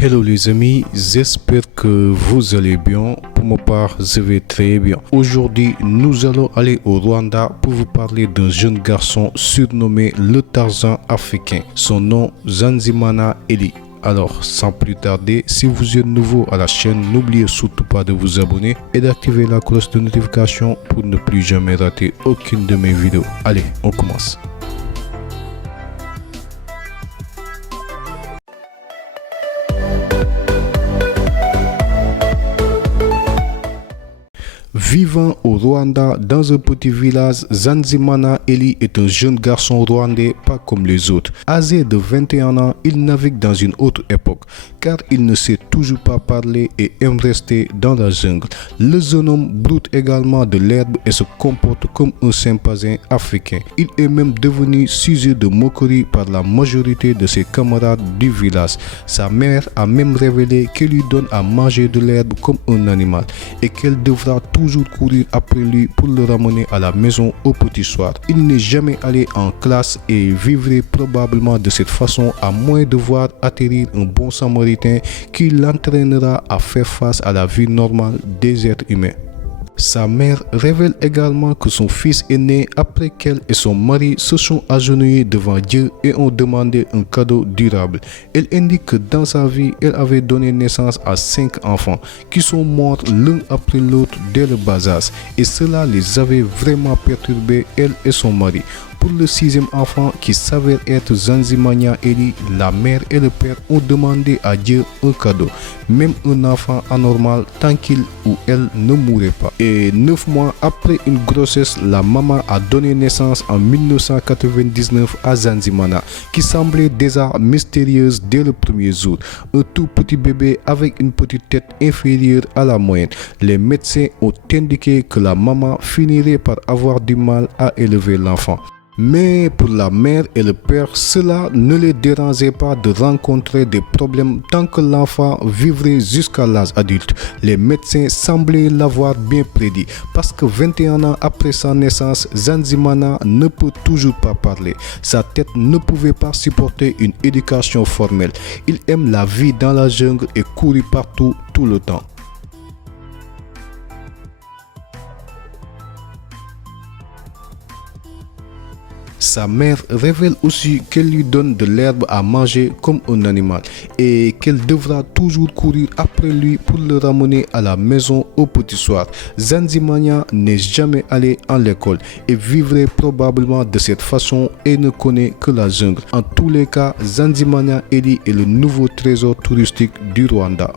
Hello les amis, j'espère que vous allez bien. Pour ma part, je vais très bien. Aujourd'hui, nous allons aller au Rwanda pour vous parler d'un jeune garçon surnommé le Tarzan africain. Son nom, Nsanzimana Elly. Alors, sans plus tarder, si vous êtes nouveau à la chaîne, n'oubliez surtout pas de vous abonner et d'activer la cloche de notification pour ne plus jamais rater aucune de mes vidéos. Allez, on commence. Vivant au Rwanda dans un petit village, Nsanzimana Elly est un jeune garçon rwandais pas comme les autres. Âgé de 21 ans, il navigue dans une autre époque car il ne sait toujours pas parler et aime rester dans la jungle. Le jeune homme broute également de l'herbe et se comporte comme un chimpanzé africain. Il est même devenu sujet de moquerie par la majorité de ses camarades du village. Sa mère a même révélé qu'elle lui donne à manger de l'herbe comme un animal et qu'elle devra toujours courir après lui pour le ramener à la maison au petit soir. Il n'est jamais allé en classe et vivrait probablement de cette façon à moins de voir atterrir un bon samaritain qui l'entraînera à faire face à la vie normale des êtres humains. Sa mère révèle également que son fils est né après qu'elle et son mari se sont agenouillés devant Dieu et ont demandé un cadeau durable. Elle indique que dans sa vie, elle avait donné naissance à 5 enfants qui sont morts l'un après l'autre dès le bas âge et cela les avait vraiment perturbés, elle et son mari. Pour le 6e enfant qui s'avère être Nsanzimana Elly, la mère et le père ont demandé à Dieu un cadeau, même un enfant anormal tant qu'il ou elle ne mourrait pas. Et 9 mois après une grossesse, la maman a donné naissance en 1999 à Nsanzimana, qui semblait déjà mystérieuse dès le premier jour. Un tout petit bébé avec une petite tête inférieure à la moyenne. Les médecins ont indiqué que la maman finirait par avoir du mal à élever l'enfant. Mais pour la mère et le père, cela ne les dérangeait pas de rencontrer des problèmes tant que l'enfant vivrait jusqu'à l'âge adulte. Les médecins semblaient l'avoir bien prédit parce que 21 ans après sa naissance, Nsanzimana ne peut toujours pas parler. Sa tête ne pouvait pas supporter une éducation formelle. Il aime la vie dans la jungle et courir partout tout le temps. Sa mère révèle aussi qu'elle lui donne de l'herbe à manger comme un animal et qu'elle devra toujours courir après lui pour le ramener à la maison au petit soir. Nsanzimana n'est jamais allé à l'école et vivrait probablement de cette façon et ne connaît que la jungle. En tous les cas, Nsanzimana Elly est le nouveau trésor touristique du Rwanda.